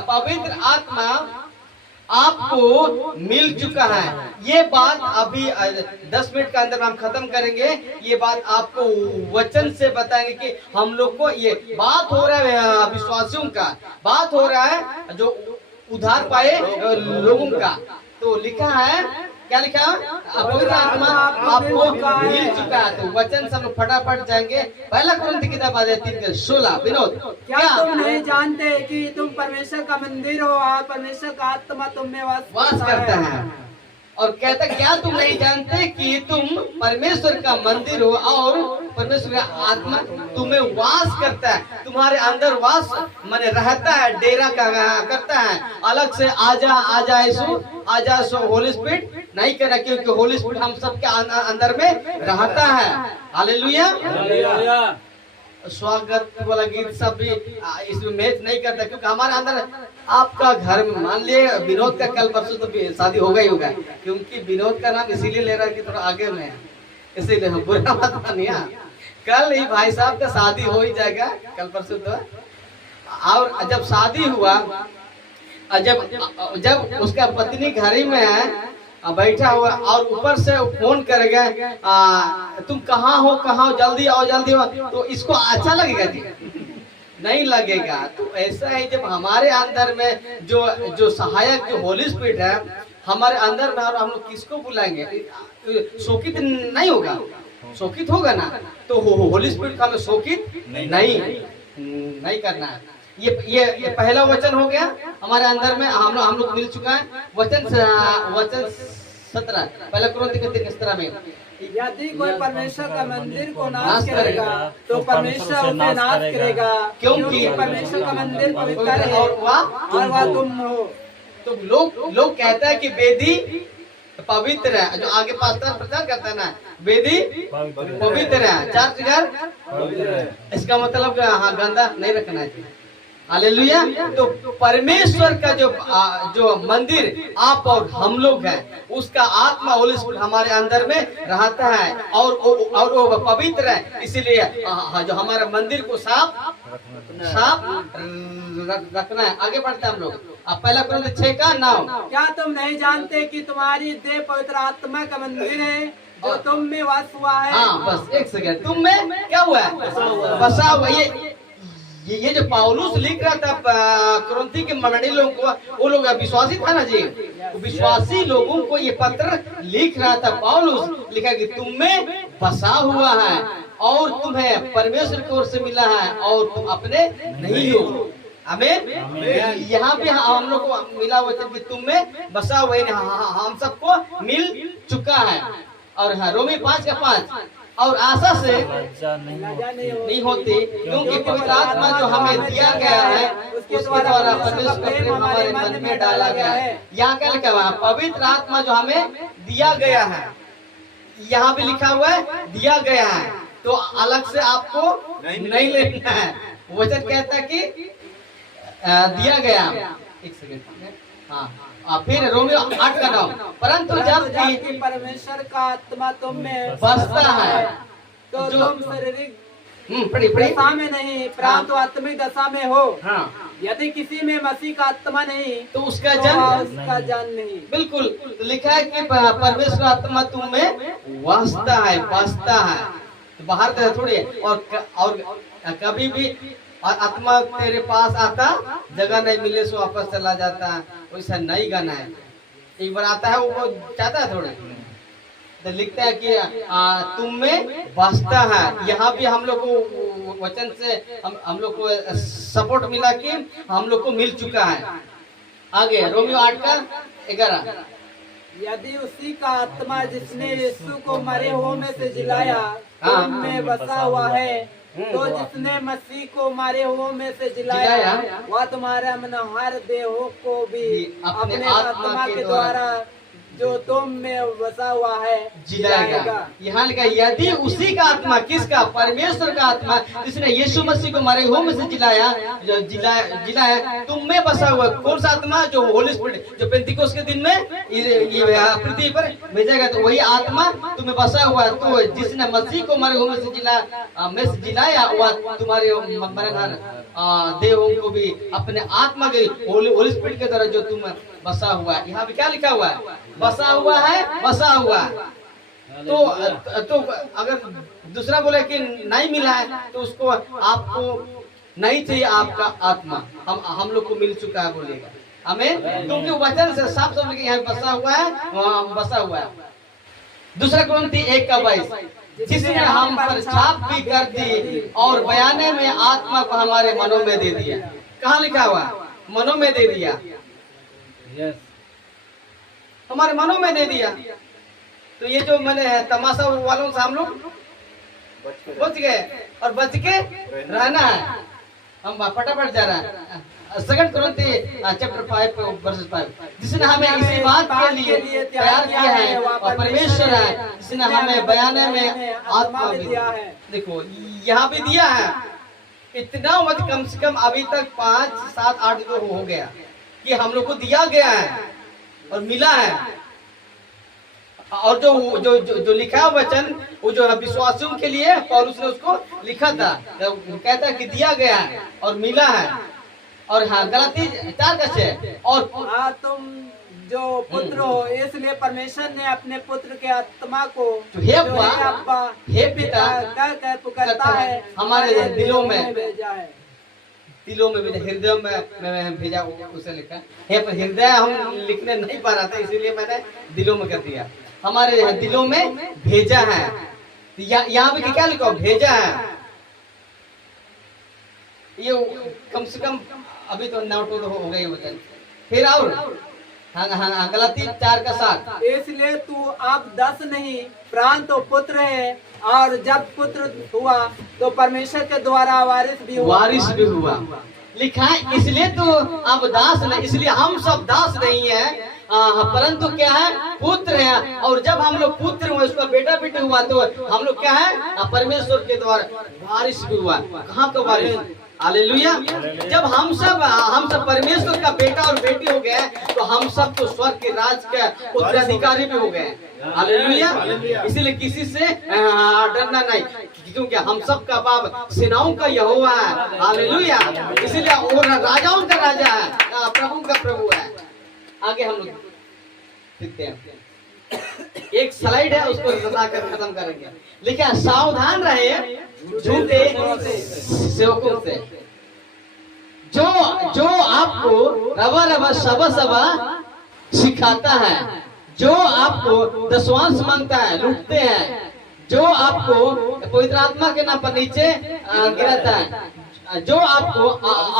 पवित्र आत्मा आपको मिल चुका है। ये बात अभी 10 मिनट के अंदर हम खत्म करेंगे। ये बात आपको वचन से बताएंगे कि हम लोग को ये बात हो रहा है विश्वासियों का, बात हो रहा है जो उधार पाए लोगों का। तो लिखा है, क्या लिखा? पवित्र आत्मा आपको मिल चुका है। तो वचन से हम लोग फटाफट जाएंगे। पहला कुरिन्थी की किताब 3:16। विनोद, क्या तुम नहीं जानते कि तुम परमेश्वर का मंदिर हो और परमेश्वर का आत्मा तुम में वास करता है? और कहता क्या तुम नहीं जानते कि तुम परमेश्वर का मंदिर हो और परमेश्वर का आत्मा तुम्हें वास करता है? तुम्हारे अंदर वास माने रहता है, डेरा करता है। अलग से आजा आजा यीशु, आजा सो होली स्पिरिट नहीं करना, क्योंकि होली स्पिरिट हम सबके अंदर में रहता है। हालेलुया। स्वागत वाला गीत सब भी इसमें मैच नहीं करता, क्योंकि हमारे अंदर आपका घर में मान लिए विनोद का कल परसों तो शादी होगा ही होगा, क्योंकि विनोद का नाम इसीलिए ले रहा है कि थोड़ा आगे में है, इसीलिए बुरा मत मानिए। कल ही भाई साहब का शादी हो ही जाएगा, कल परसों तो। और जब शादी हुआ, जब उसका पत्नी घर ही में है बैठा हुआ और ऊपर से फोन करेगा, तुम कहाँ हो, कहाँ हो, जल्दी आओ जल्दी आओ, तो इसको अच्छा लगेगा जी? नहीं लगेगा। तो ऐसा है जब हमारे अंदर में जो सहायक जो होली स्पिरिट है हमारे अंदर में, और हम लोग किसको बुलाएंगे? शोकित नहीं होगा, शोकित होगा ना, तो होली स्पिरिट का हमें शोकित नहीं करना है। ये पहला वचन हो गया हमारे अंदर में, हम लोग मिल चुका है। वचन 17 पहला कुरिन्थी के 3:17 में, यदि कोई परमेश्वर का मंदिर को नाश करेगा तो परमेश्वर उसे नाश करेगा, क्योंकि परमेश्वर का मंदिर पवित्र है और वह तुम हो। तो लोग कहता है कि वेदी पवित्र है, जो आगे पास्टर प्रचार करता है ना, वेदी पवित्र है, चर्च घर, इसका मतलब हाँ गंदा नहीं रखना है। हालेलुया। तो परमेश्वर का जो मंदिर आप और हम लोग हैं, उसका आत्मा होली स्पिरिट हमारे अंदर में रहता है और वो पवित्र है। इसीलिए जो हमारा मंदिर को साफ रखना है। आगे बढ़ते हैं हम लोग। अब पहला कुरिन्थी 6:9। क्या तुम नहीं जानते कि तुम्हारी देह पवित्र आत्मा का मंदिर है जो तुम में वास हुआ है? हाँ, बस एक सेकंड, तुम में क्या हुआ है? बसा हुआ। ये जो पौलुस लिख रहा था कुरिन्थी के मंडली लोगों को, वो लोग विश्वासी था ना जी, विश्वासी लोगों को ये पत्र लिख रहा था पौलुस। लिखा कि तुम में बसा हुआ है और तुम्हें परमेश्वर की ओर से मिला है और तुम अपने नहीं हो। आमीन। यहाँ पे हम लोग को मिला वचन कि तुम में बसा हुआ है, हम सबको मिल चुका है। और हाँ, रोमी 5:5, और आशा से नहीं होती, क्योंकि पवित्र आत्मा जो हमें दिया गया है उसके द्वारा परमेश्वर का प्रेम हमारे मन में डाला गया है। यहाँ क्या लिखा हुआ है? पवित्र आत्मा जो हमें दिया गया है, यहाँ भी लिखा हुआ है दिया गया है, तो अलग से आपको नहीं लेना है। वचन कहता है कि दिया गया। एक सेकंड, हाँ, फिर रोमियो 8:9, परंतु जब कि परमेश्वर का आत्मा तुम में बसता है तो तुम शारीरिक पढ़ी दशा में नहीं परंतु आत्मिक दशा में हो। हाँ। यदि किसी में मसीह का आत्मा नहीं तो उसका जन नहीं। बिल्कुल। तो लिखा है कि परमेश्वर आत्मा तुम में बसता है, तो बाहर तो थोड़ी है। और कभी भी आत्मा तेरे पास आता, जगह नहीं मिले सो वापस चला जाता है, वैसा नहीं गाना है। एक बार आता है वो चाहता है थोड़े, तो लिखता है कि तुम में बसता है। यहाँ भी हम लोग को वचन से हम लोग को सपोर्ट मिला कि हम लोग को मिल चुका है। आगे रोमियो 8:11, यदि उसी का आत्मा जिसने यीशु को मरे हुओं में से जिलाया तुम में बसा हुआ है, तो जिसने मसीह को मारे हुओं में से जिलाया वह तुम्हारे मनोहर देहों को भी अपने आत्मा के द्वारा जो तुम में बसा हुआ है जिलाएगा। यहाँ लिखा यदि उसी का आत्मा, किसका? परमेश्वर का आत्मा, जिसने यीशु मसीह को मरे हुओं में से जिलाया, जो जिलाया तुम में बसा हुआ। कौन सा आत्मा? जो होली स्पिरिट, जो पेंतिकोस्त के दिन में ये पृथ्वी पर भेजा गया, तो वही आत्मा तुम्हें बसा हुआ। तो जिसने मसीह को मरे हुओं में से जिलाया वह तुम्हारे देहों को भी अपने आत्मा के होली स्पिरिट के द्वारा जो तुम बसा हुआ है। यहाँ पे क्या लिखा हुआ है? बसा हुआ है, बसा हुआ है। तो अगर दूसरा बोले कि नहीं मिला है तो उसको आपको नहीं चाहिए, आपका आत्मा हम लोग को मिल चुका है बोलेगा। हमें क्योंकि वचन से साफ समझ के यहाँ बसा हुआ है, वहाँ बसा हुआ है। दूसरा कुरिन्थी 1:22, जिसने हम पर छाप भी कर दी और बयाने में आत्मा को हमारे मनों में दे दिया। कहाँ लिखा हुआ? मनों में दे दिया। हमारे मनों में दे दिया। तो ये जो मैंने तमाशा वालों से हम लोग बच गए और बच के रहना है। हम फटाफट जा रहा है। 2 कुरिन्थी चैप्टर 5:5, जिसने हमें इसी बात के लिए तैयार किया है और परमेश्वर है जिसने हमें बयाने में आत्मा भी दिया है। देखो यहाँ भी दिया है। इतना मत कम से कम अभी तक 5, 7, 8 तो हो गया कि हम लोग को दिया गया है और मिला है। और जो जो जो, जो लिखा वचन वो जो है विश्वासियों के लिए पौलुस ने उसको लिखा था, तो कहता है कि दिया गया है और मिला है। और हाँ गलाती 4:6 और तुम जो पुत्र हो इसलिए परमेश्वर ने अपने पुत्र के आत्मा को हे अब्बा हे पिता कहकर पुकारता है हमारे दिलों में भेजा है। दिलों में भेजा, हृदय में भेजा, उसे लिखा है। हृदय हम लिखने नहीं पा रहा था इसीलिए मैंने दिलों में कर दिया। हमारे दिलों में भेजा है। यहाँ पे क्या लिखा? भेजा है। ये कम से कम अभी तो 9 तो हो गई वचन। फिर और हाँ गलाती 4:7, इसलिए तू अब 10 नहीं प्राण तो पुत्र है, और जब पुत्र हुआ तो परमेश्वर के द्वारा वारिस भी हुआ। लिखा है इसलिए तो अब दास नहीं, इसलिए हम सब दास नहीं है परंतु क्या है? पुत्र है। और जब हम लोग पुत्र हुए, उसका बेटा बेटे हुआ, तो हम लोग क्या है? परमेश्वर के द्वारा वारिस भी हुआ। कहाँ का वारिस? हालेलुया। जब हम सब परमेश्वर का बेटा और बेटी हो गए तो हम सब तो स्वर्ग के राज के उत्तराधिकारी भी हो गए। हालेलुया। इसीलिए किसी से डरना नहीं, क्योंकि हम सब का बाप सेनाओं का यहोवा है। हालेलुया। इसीलिए वो राजाओं का राजा है, प्रभु का प्रभु है। आगे हम लोग देखते हैं। एक स्लाइड है, उसको बताकर खत्म करेंगे। लेकिन सावधान रहे झूठे सेवकों से, जो आपको रवा सबा सिखाता है, जो आपको दशवांश मांगता है, लूटते हैं, जो आपको पवित्र आत्मा के नाम पर नीचे गिराता है, जो आपको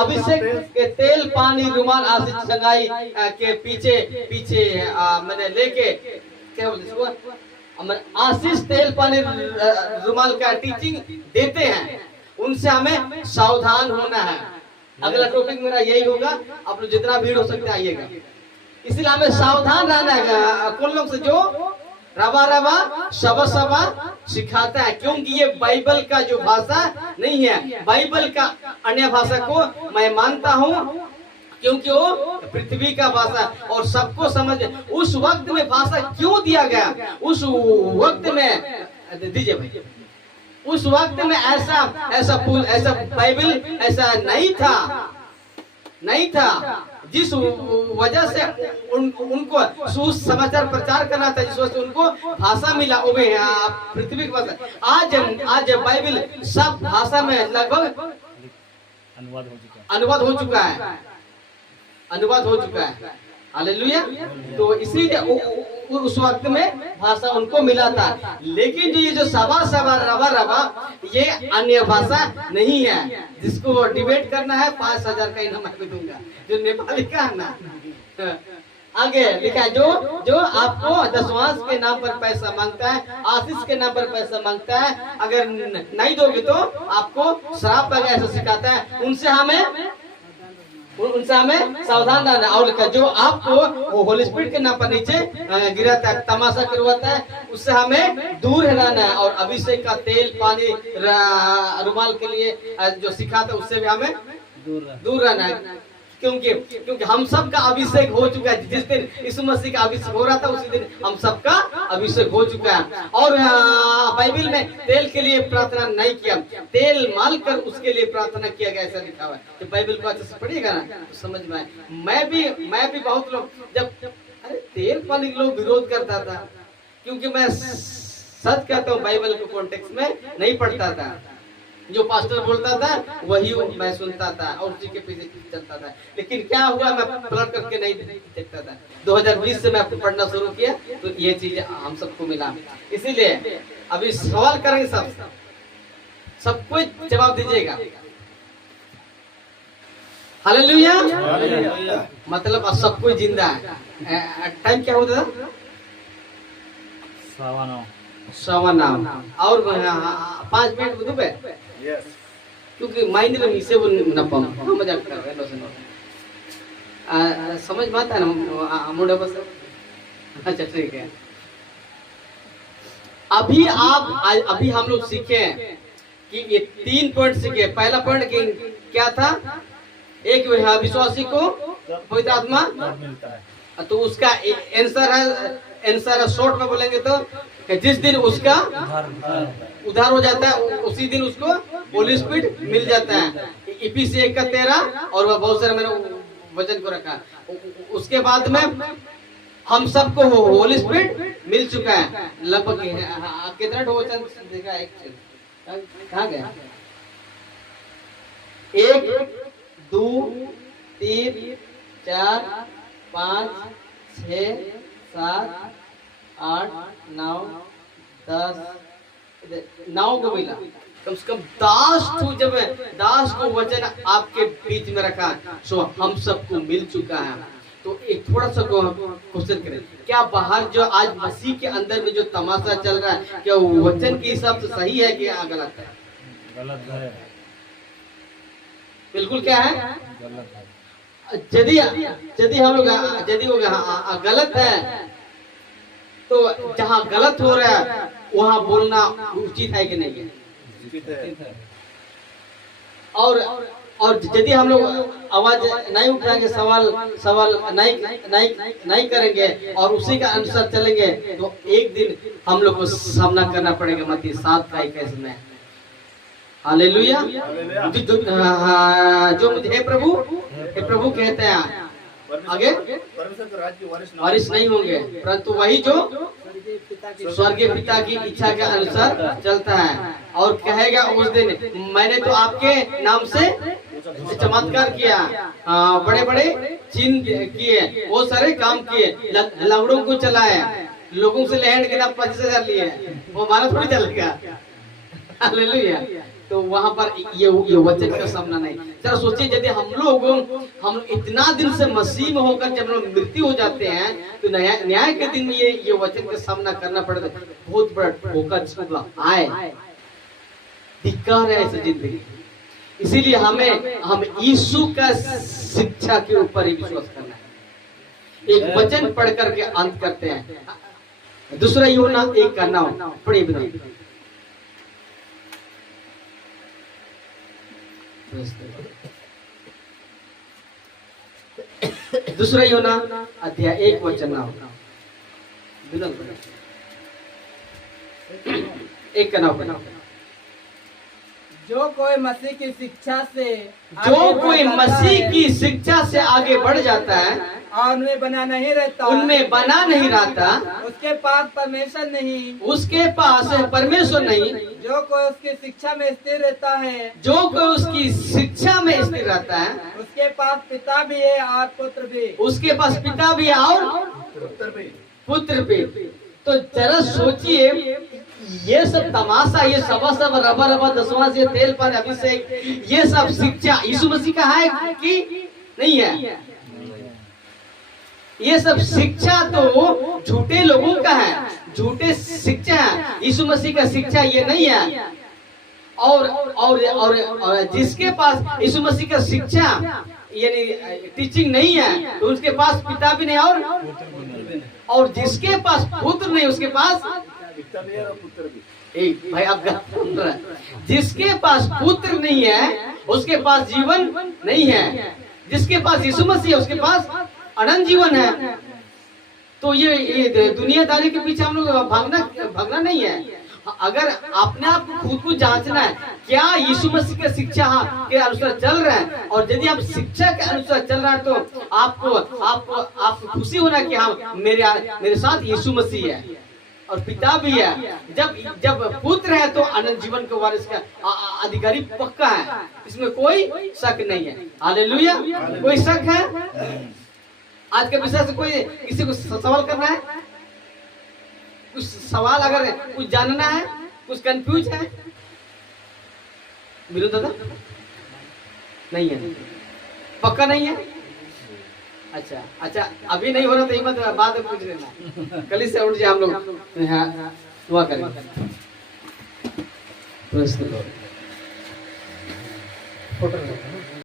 अभिषेक के तेल पानी रुमाल आशीष संगाई के पीछे मैंने लेके क्या बोलते आशीष तेल पानी रुमाल का टीचिंग देते हैं, उनसे हमें सावधान होना है। अगला टॉपिक मेरा यही होगा। आप लोग जितना भीड़ हो सकते आइएगा। इसलिए हमें सावधान रहना है कौन लोग से जो रवा सबा सिखाता है, क्योंकि ये बाइबल का जो भाषा नहीं है। बाइबल का अन्य भाषा को मैं मानता हूँ क्योंकि वो पृथ्वी का भाषा और सबको समझ। उस वक्त में भाषा क्यों दिया गया? उस वक्त में दीजिए भाई, उस वक्त में ऐसा बाइबल ऐसा नहीं था जिस वजह से उनको सुसमाचार प्रचार करना था, जिस वजह से उनको भाषा मिला, वो भी पृथ्वी की भाषा। आज बाइबल सब भाषा में लगभग अनुवाद हो चुका है। हालेलुया। तो इसीलिए उस वक्त में भाषा उनको मिला था। लेकिन ये सबा रवा ये अन्य भाषा नहीं है, जिसको डिबेट करना है 5,000 का इनाम मैं दूंगा, जो नेपाली का है ना। आगे लिखा है जो आपको दशवांश के नाम पर पैसा मांगता है, आशीष के नाम पर पैसा मांगता है, अगर नहीं दोगे तो आपको श्राप लगा, ऐसा सिखाता है। उनसे हमें सावधान रहना। और लिखा जो आपको होली स्पिरिट के नाम पर नीचे गिराता है, तमाशा करवाता है, उससे हमें दूर रहना है। और अभिषेक का तेल पानी रुमाल के लिए जो सिखाता है, उससे भी हमें दूर रहना है। क्योंकि हम सब का अभिषेक हो चुका है। जिस दिन यीशु मसीह का अभिषेक हो रहा था उसी दिन हम सब का अभिषेक हो चुका है। और बाइबल में तेल के लिए प्रार्थना नहीं किया, तेल माल कर उसके लिए प्रार्थना किया गया, ऐसा लिखा हुआ है। तो बाइबल को अच्छे से पढ़िएगा ना तो समझ में आए। मैं भी बहुत लोग जब अरे तेल पानी के लोग विरोध करता था, क्योंकि मैं सच कहता हूँ बाइबल के कॉन्टेक्स्ट में नहीं पढ़ता था। जो पास्टर बोलता था वही मैं सुनता था और उसी के पीछे चलता था। लेकिन क्या हुआ, मैं पलट करके नहीं देखता था। 2020 से मैं पढ़ना शुरू किया तो ये चीज हम सबको मिला। इसीलिए अभी सवाल करेंगे, सबको जवाब दीजिएगा। हालेलुया, मतलब अब सब कोई जिंदा है। टाइम क्या होता था? 9:15 और 5 मिनट में दुबे, क्योंकि माइंड में इसे वो न पाऊं, मजाक कर रहे हैं। समझ में आता है ना मुंडे बस? अच्छा ठीक है। अभी हम लोग सीखे कि ये 3 पॉइंट सीखे। पहला पॉइंट क्या था? एक विश्वासी को पवित्र आत्मा मिलता है, तो उसका आंसर है शॉर्ट में बोलेंगे तो जिस दिन उसका उद्धार हो जाता है उसी दिन उसको होली स्पिरिट मिल जाता है। इफिसियों 1:13 और वह बहुत सारे मैंने वचन को रखा। उसके बाद में हम सबको होली स्पिरिट मिल चुका है लगभग। कितना वचन देखा? कहाँ गया? 1 2 3 4 5 6 7 8 9 10 9 को मिला। कम से कम 10 जब 10 को वचन आपके बीच में रखा, सो हम सबको मिल चुका है। तो एक थोड़ा सा क्वेश्चन करें, क्या बाहर जो आज मसीह के अंदर में जो तमाशा चल रहा है, क्या वो वचन के हिसाब से सही है कि गलत है? गलत है, बिल्कुल क्या है? गलत है। यदि हम लोग यदि वो गलत है तो जहाँ गलत हो रहा है वहाँ बोलना उचित है कि नहीं है? और यदि हम लोग आवाज नहीं उठाएंगे, सवाल नहीं करेंगे और उसी का अनुसार चलेंगे तो एक दिन हम लोग को सामना करना पड़ेगा मत्ती 7:21 में। हालेलुया। जो मुझे हे प्रभु कहते हैं आगे परमेश्वर के राज्य के वारिस नहीं होंगे, परंतु वही जो स्वर्गीय पिता की इच्छा के अनुसार चलता है। और कहेगा उस दिन, मैंने तो आपके नाम से चमत्कार किया, बड़े बड़े चिन्ह किए, वो सारे काम किए, लंगड़ों को चलाए, लोगों से लेहड़ के नाम 25,000 लिए, वो हमारा थोड़ी चलेगा। हालेलुया। तो वहां पर ये वचन का सामना नहीं। जरा सोचिए, यदि हम इतना दिन से मसीह में होकर जब लोग मृत्यु हो जाते हैं तो न्याय के दिन ये वचन का सामना करना पड़ता है। बहुत बड़ा ठोकर आए, धिक्कार है ऐसी जिंदगी। इसीलिए हम यीशु का शिक्षा के ऊपर ही विश्वास करना है। एक वचन पढ़ करके अंत करते हैं। दूसरा यूहन्ना 1:9 पढ़िए बिना। दूसरा यूहन्ना अध्याय 1:9 1:9। जो कोई मसीह की शिक्षा से आगे बढ़ जाता है और उनमें बना नहीं रहता, उसके पास परमेश्वर नहीं। जो कोई उसकी शिक्षा में स्थिर रहता है, उसके पास पिता भी है और पुत्र भी, और पुत्र भी। तो जरा सोचिए, ये सब तमाशा, ये सब रबा 10वां से तेल पर अभिषेक, ये सब शिक्षा यीशु मसीह का है कि नहीं है? ये सब शिक्षा तो झूठे लोगों का है, झूठे शिक्षा है। यीशु मसीह का शिक्षा ये नहीं है। और जिसके पास यीशु मसीह का शिक्षा यानी टीचिंग नहीं है तो उसके पास पिता भी नहीं और जिसके पास पुत्र नहीं उसके पास पुत्र भी। भाई आप सुन रहे हैं, जिसके पास पुत्र नहीं है उसके पास जीवन नहीं है। जिसके पास यीशु मसीह है उसके पास अनंत जीवन है। तो ये दुनियादारी के पीछे हम लोग भागना नहीं है। अगर अपने आप को खुद को जांचना है, क्या यीशु मसीह की शिक्षा के अनुसार चल रहे हैं, और यदि हम शिक्षा के अनुसार चल रहे हैं तो आपको खुशी होना कि हाँ मेरे साथ यीशु मसीह है और पिता भी है। जब पुत्र है तो अनंत जीवन के वारिस का अधिकारी पक्का है, इसमें कोई शक नहीं है। हालेलुया। कोई शक है? आज के विषय से कोई किसी को सवाल करना है? कुछ सवाल अगर कुछ जानना है, कुछ कंफ्यूज है? विरोध दादा नहीं है, पक्का नहीं है। अच्छा अभी नहीं हो रहा तो हिम्मत बाद में पूछ लेना। कल ही से उठ जाए हम लोग दुआ करेंगे।